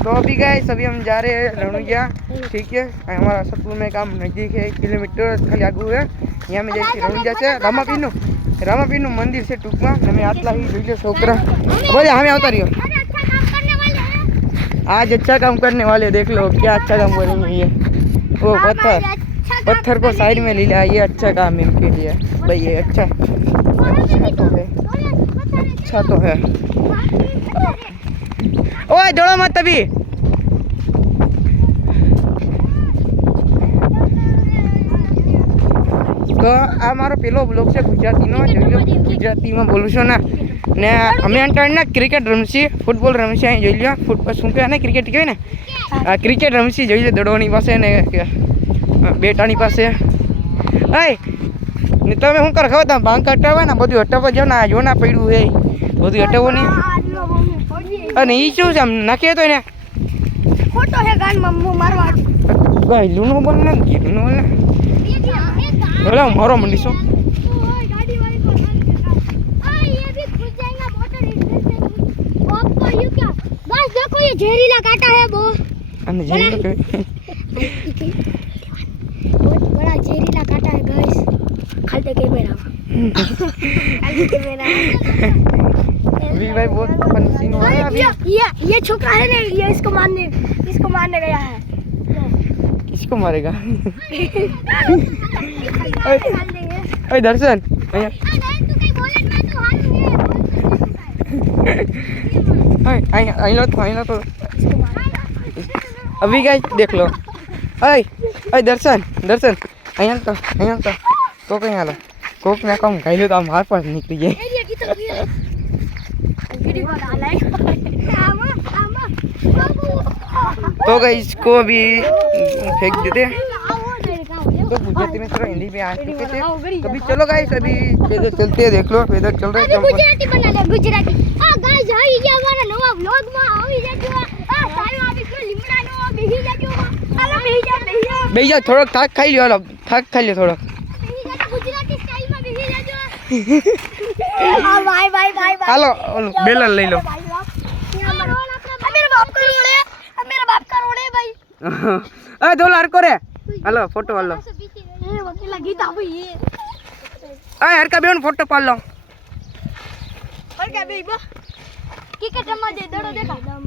तो अभी गए सभी हम जा रहे हैं रणुजा, ठीक है। हमारा सतपुर में काम नजदीक है, 1 किलोमीटर खाली आगू है। यहाँ में जैसे रणुजा से रामापीर मंदिर से टूक में हमें आटला ही જોઈ લો छोकरा बोले हमें आवता रहियो। आज अच्छा काम करने वाले, देख लो क्या अच्छा काम करेंगे ये। वो पत्थर को साइड में ले लिया, ये अच्छा काम है इनके लिए भाई। ये अच्छा तो है। ओए दौड़ो मत तभी। तो आ मारो पेलो ब्लॉग से गुजराती नो જોઈ લો, गुजराती में बोलू छो ने अमे अंटाने क्रिकेट रमसी, फूटबॉल रमसी। अहीं જોઈ લો फूटबॉल શું કહેવાય ને, ક્રિકેટ કહેવાય ને, આ ક્રિકેટ રમસી જોઈ લો દડોની પાસે ને બેટાની પાસે। એ ને તમે શું કર ખબર, તમે બાંક હટાવે ને બધું હટાવવા જાવ ને, આ જો ના પડ્યું હે બધું હટાવો ને। અને ઈ શું છે આમ નાખે તો ને ફોટો હે ગાન મમ્મુ મારવા ભાઈ લૂનો બન ન કીધું નો ને बोला मारो मंडी सो। गाड़ी वाले को ये भी खुल जाएगा मोटर आपको। ये क्या बस देखो, ये जहरीला कांटा है वो। हमने जहरीला बहुत बड़ा जहरीला कांटा है गाइस। खाते कैमरा अभी भाई बहुत फन सीन हो रहा है अभी। ये छोकरा है ना, ये इसको मारने गया है। किसको मारेगा? ओए दर्शन आई तो अभी गाइस देख लो। ओए दर्शन तो कहीं हालो कोक ना कम खाई लो तो हमारे पास निकल जाए। तो गाइस इसको अभी फेंक देते हैं। तो गुजराती में थोड़ा हिंदी में आ चुके थे। अभी चलो गाइस अभी पैदल चलते हैं, देख लो पैदल चल रहे हैं। गुजराती बना ले गुजराती। आ गाइस आई ये हमारा नवा व्लॉग में આવી જજો। આ સાયો આવી કે લીમડાનો બેહી જજો। હાલો બેહી जा भैया थोड़ा थाक खाई लियो, थाक खाई लियो थोड़ा गुजराती स्टाइल में बेही जજો। हां बाय हेलो बेलन ले लो। मेरा बाप का रोड है भाई। ए दो लार को रे हेलो फोटो वालो ये वकील गीता भाई। ये ए हर का बेन फोटो पाल लो। और क्या बेबा की के जमा दे दड़ो देखा दम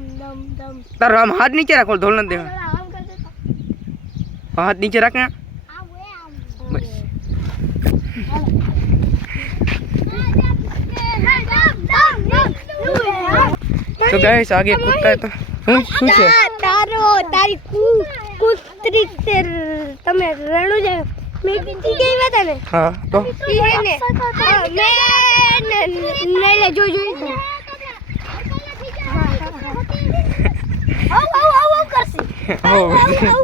तार हम हाथ नीचे रखो, धोल न दे। आम कर देता हाथ नीचे रखना बस। तो गाइस आगे कुत्ता है तो શું છે તારી કુતરી તમે રણુ જ મે કીધી ગઈ વાત ને। હા તો ઈ હે ને મે લે જો આવ કરસી આવ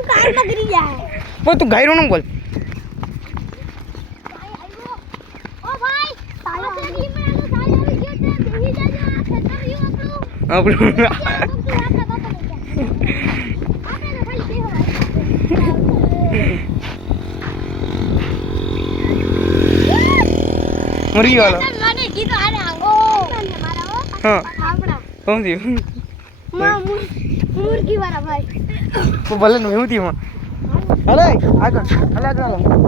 કાર નગરી જાય। वो तू गायरो न बोल। ओ भाई साला લીમડાનો સાયો આવી ગયો છે, બેહી જાજો। આ ખેતર રહ્યું આપણું मरी वाला मैंने कीधो आरे आंगो हां आपड़ा कौन थी मुर्गी वाला भाई वो बलन में होती है। अरे आगे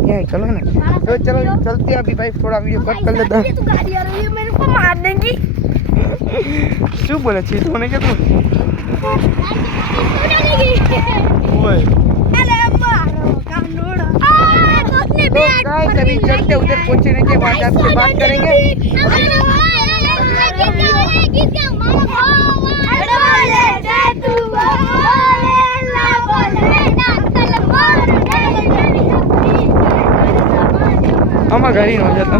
ये चलो ना तो चलो चलते हैं अभी भाई, थोड़ा वीडियो कट कर लेते हैं। तू गाड़ी आ रही है मेरे को मार देंगी। शू बोले चीज होने के तू ओए अरे मारो कानूड़ा तो अपने तो गाइस अभी चलते उधर पहुंचने के बाद आपसे बात करेंगे। हमारा घर ही हो जाता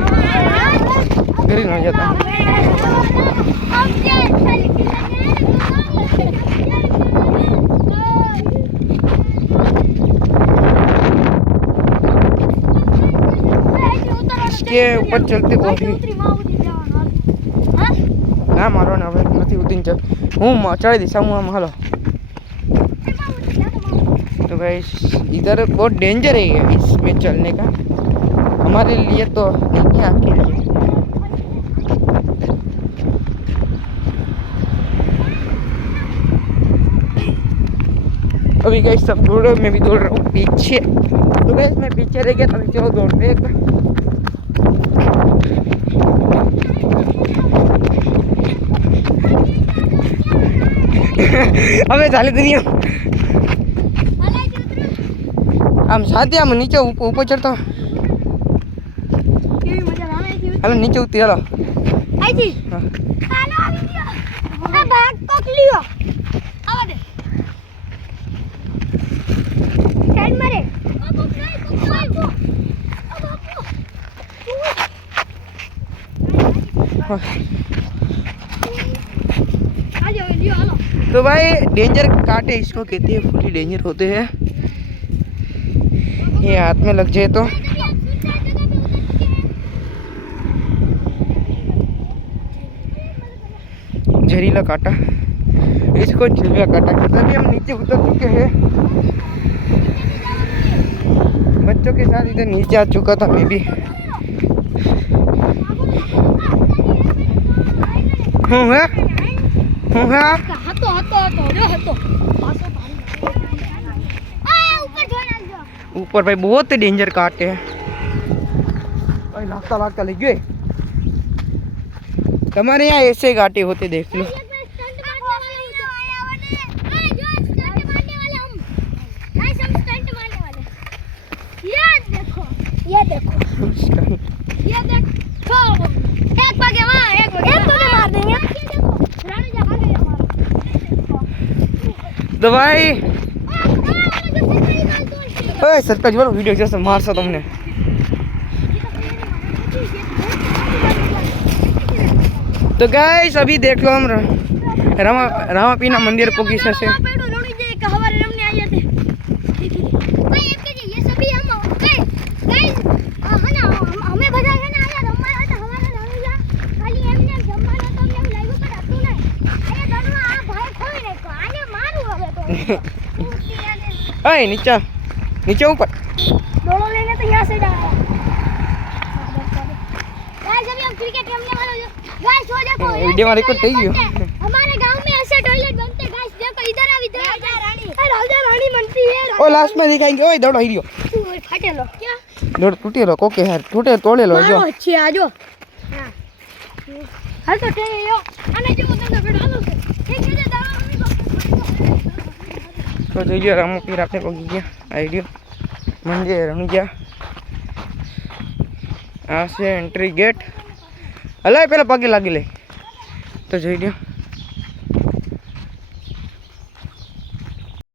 इसके ऊपर चलते ना मारो ना હવે નથી ઉતરીને ચાલ હું ચડી દઈશ હું આમ હાલો। तो गाइस इधर बहुत डेंजर है इसमें चलने का, हमारे लिए तो नहीं है आपके लिए। अभी गई सब दौड़ रहे हो, मैं भी दौड़ रहा हूँ पीछे। तो गई मैं पीछे रह गया, तो अभी चलो दौड़ते हैं एक बार। हमें चाले दुनिया हम साथ हम नीचे ऊपर चढ़ता। કેવી મજા આવે છે हेलो नीचे उतरी हेलो। આઈ જી हाँ હાલો આવી ગયો આ ભાગ પકડ્યો આવા દે સાઈડ મારે आजो लियो हालो। तो भाई डेंजर कांटे इसको कहते हैं, फुली डेंजर होते हैं। ये हाथ में लग जाए तो जहरीला कांटा, इसको जहरीला कांटा कहते हैं। अभी हम नीचे उतर चुके हैं, बच्चों के साथ इधर नीचे आ चुका था मैं भी। हूँ है હતો જો હતો પાછો આ ઉપર જોઈ નાખજો। ऊपर भाई बहुत डेंजर कांटे हैं भाई, लागता लागता लग गए। तुम्हारे यहाँ ऐसे कांटे होते देख लो। ये देखो एक भागे वहाँ एक भागे मार देंगे। रानी जा भागे हमारा तो भाई ओए सरपंच बोलो वीडियो जैसे मार सा तुमने। तो गाइस अभी देख लो हम रामापीना मंदिर पहुंची से ओए नीचे नीचे ऊपर दोनों लेने तो यहाँ से डाला। गाइस अभी हम क्रिकेट खेलने वाले हैं। गाइस वो देखो वीडियो में रिकॉर्ड થઈ ગયો। हमारे गांव में ऐसे टॉयलेट बनते हैं। गाइस देखो इधर राजा रानी राजा रानी बनती है। ओ लास्ट में दिखाएंगे। ओए दौड़ो हीरो फटे लो क्या दौड़ टूटे लो कोके यार टूटे तोड़े लो जो अच्छे आ जाओ। हां तो टे यो आने जो તમને બેઠાલો છે ठीक है दादा मम्मी को। तो જોઈએ રામપીર આપણે પગી ગયા આઈડિયો મંદિર રમી ગયા। આ છે એન્ટ્રી ગેટ। હલાય પેલા પગે લાગી લે તો જોઈ લ્યો।